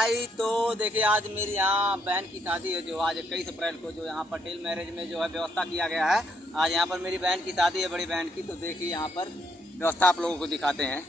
भाई। तो देखिए आज मेरी यहाँ बहन की शादी है, जो आज 21 अप्रैल को जो यहाँ पटेल मैरिज में जो है व्यवस्था किया गया है। आज यहाँ पर मेरी बहन की शादी है, बड़ी बहन की। तो देखिए यहाँ पर व्यवस्था आप लोगों को दिखाते हैं।